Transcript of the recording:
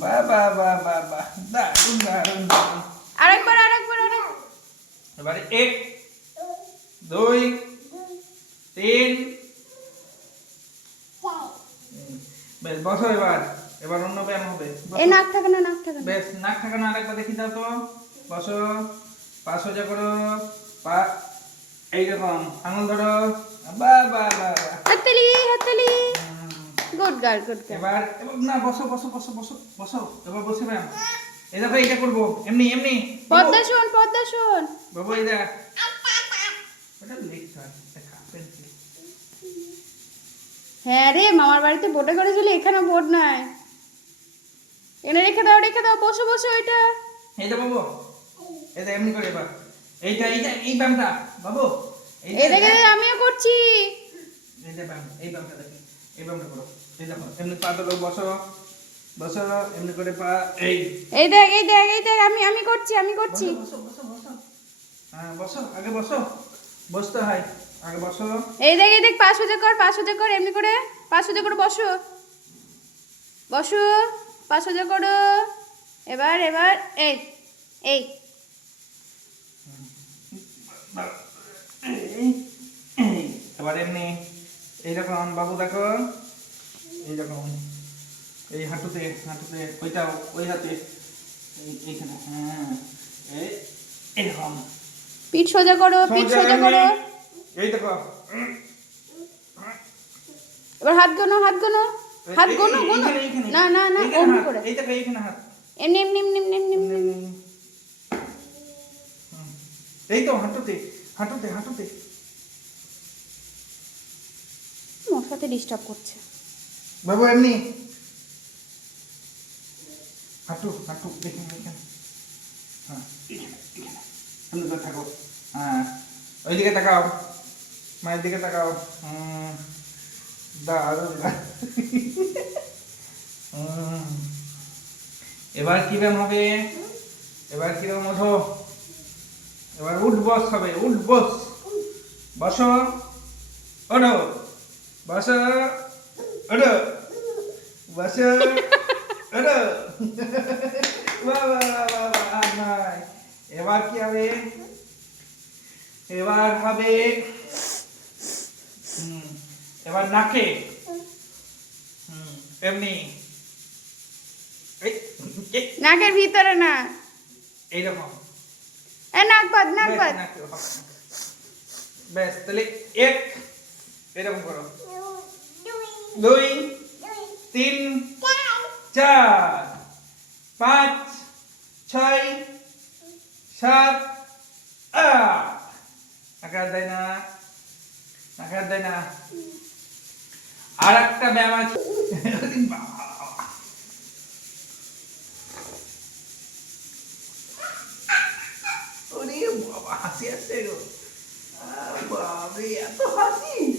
বাহ বাহ বাহ বাহ বাহ দারুণ দারুণ দারুণ। আরেকবার আরেকবার আরেক এবারে এক দুই তিন। বেশ বসো এবার। এবার অন্য ব্যায়াম হবে। এ নাক থাকে না নাক থাকে বেশ নাক ঠাকানো আরেকবার দেখি দাও তো। বসো। পা সোজা করো। পা এইরকম আঙুল ধরো। বাহ এবার না বসো বসো বসো বসো বসো। এবার বসে ব্যায়াম এই দেখো এইটা করব। এমনি এমনি। পদ্মাসন পদ্মাসন বাবু এই দেখ। ওটা লিখতে হয় হ্যাঁ রে মামার বাড়িতে বোটে করেছিলি এখানে বোট নাই এনে রেখে দাও রেখে দাও বসো বসো ওইটা এই যে বাবু যে এমনি করে এবার। এইটা এইটা এই ব্যায়ামটা বাবু এইটা এই দেখে আমিও করছি। এই ব্যায়াম এই ব্যায়ামটা দেখি এই ব্যায়ামটা করো। এই দেখো এমনি পা তোলো বসো বসো এমনি করে পা এই। এই দেখ এই দেখ এই দেখ আমি আমি করছি আমি করছি। বসো বসো বসো। হ্যাঁ বসো আগে বসো। বসতে হয় আগে বসো। এই দেখ এই দেখ পা সোজা কর পা সোজা কর এমনি করে পা সোজা করে বসো। বসো পা সোজা করো। এবার এবার এই, এই। এবার এমনি এইরকম বাবু দেখো। এইরকম এই হাঁটুতে হাঁটুতে ওইটা ওই হাতে। এইখানে হ্যাঁ। এই এরকম। পিঠ সোজা করো পিঠ সোজা করো। এই দেখো। এবার হাত গোনো হাত গোনো। হাত গোনো গোনো। না না না এইখানে করে। এই দেখো এইখানে হাত। এমনি এমনি এমনি এমনি এমনি। এমনি। এই তো হাঁটুতে হাঁটুতে হাঁটুতে। মশাতে ডিস্টার্ব করছে। বাবু, এমনি। হাঁটু হাঁটু এখানে এখানে হ্যাঁ। এখানে থাকো। হ্যাঁ। ওইদিকে তাকাও। মায়ের দিকে তাকাও। হুম। এবার কি ব্যায়াম হবে? এবার কীরকম ওঠো? এবার উঠ, বস হবে। উঠ, বস। বসো। ওঠো। বসো। ওঠো বসো ওঠো বাহ, বাহ, বাহ, বাহ, নয়। এবার কি হবে এবার হবে হুম, এবার নাকে এমনি নাকের ভিতরে না। এইরকম। এ নাক বাদ নাক বেশ, বাদ বেশ তাহলে এক। এরকম করো। দুই, তিন, চার, পাঁচ, ছয়, সাত, আট। দেয় না আকার দেয় না। আর একটা ব্যায়াম আছে। বাবা। হাসি আসছে গো। বাবা এত হাসি।